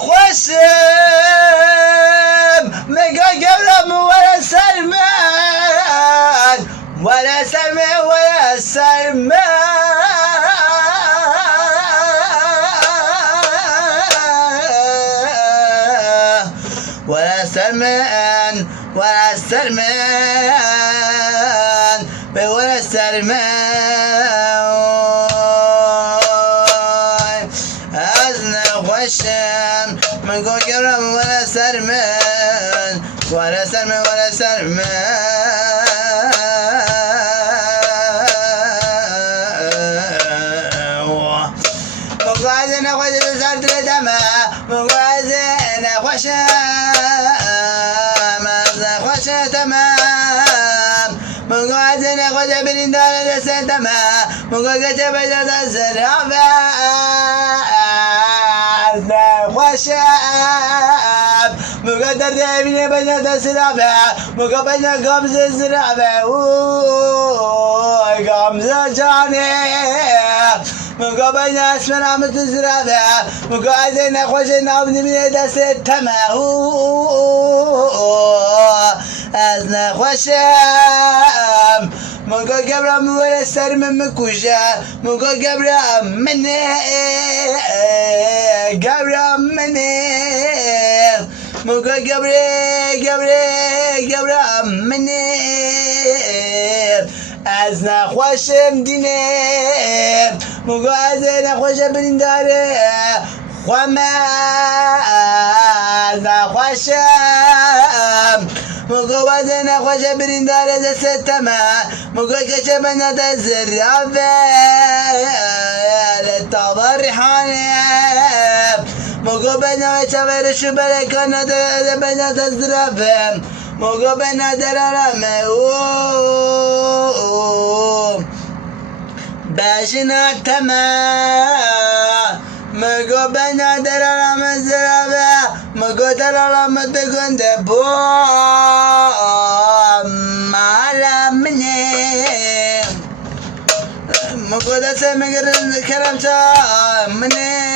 خوشم مگا گورم ولا سلمان ولا سلمان ولا سلمان ولا سلمان ولا سلمان ولا سلمان أزنا خوشم مگو گرم ولا سلمان ولا سلمان ولا سلمان مقعدنا خوش بسرد الدماء مقعدنا خوشم أزنا خوش تمام مقعدنا خوش برندان دست تمام مقعدنا بجد الزرافة أزنا خوشم مقدر دابين بجد الزرافة مقعدنا قمز الزرافة قمز جاني مقابلنا اسم رحمة الزرافة مقابلنا خوشنا من دست التمام أزنا خوشم مقا قبرم ولا سر من مكوشة مقا قبرم مني قبرم مني مقا قبرم مني أزنا خوشم ديني مقا أزنا خوشم برنداري خوما أزنا خوشم مقا أزنا خوشم برنداري دست التمام مقا كشبنا تزرافة للطابة الريحاني مقا بنا وشبر شبركنا بنا تزرافة مقا بنا درارمه باشنا تمام مقا بنا درارمه زرافة مقا درارمه تكون دبو مالا مني مقا دسه مقرن كرم شا مني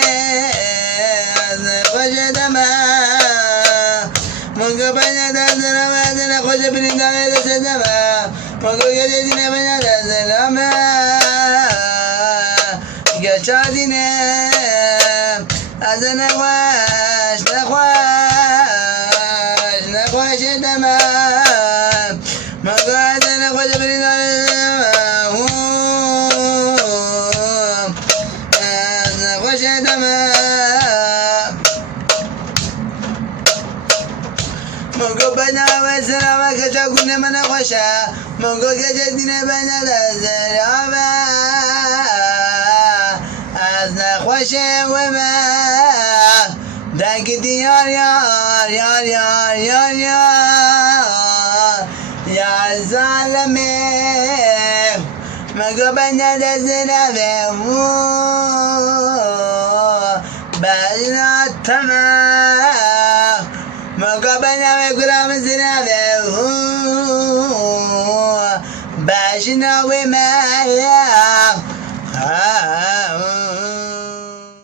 خوش تمام مقا بنا درارمه خوش برندانه دست تمام مقا يدينه بنا درارمه گشادینه از نخواش تمام مگه از نخواش برینم از نخواش تمام مگه بنا و سلام کجا گونه من خوشه مگه گشادینه بنا دزرامه از نخوشم و من دنگ دیار یار یار یار یار یار یار ظالمه مگه بنا دزرامه بنا تمام مگه بنا بگرام زرامه باشنا و من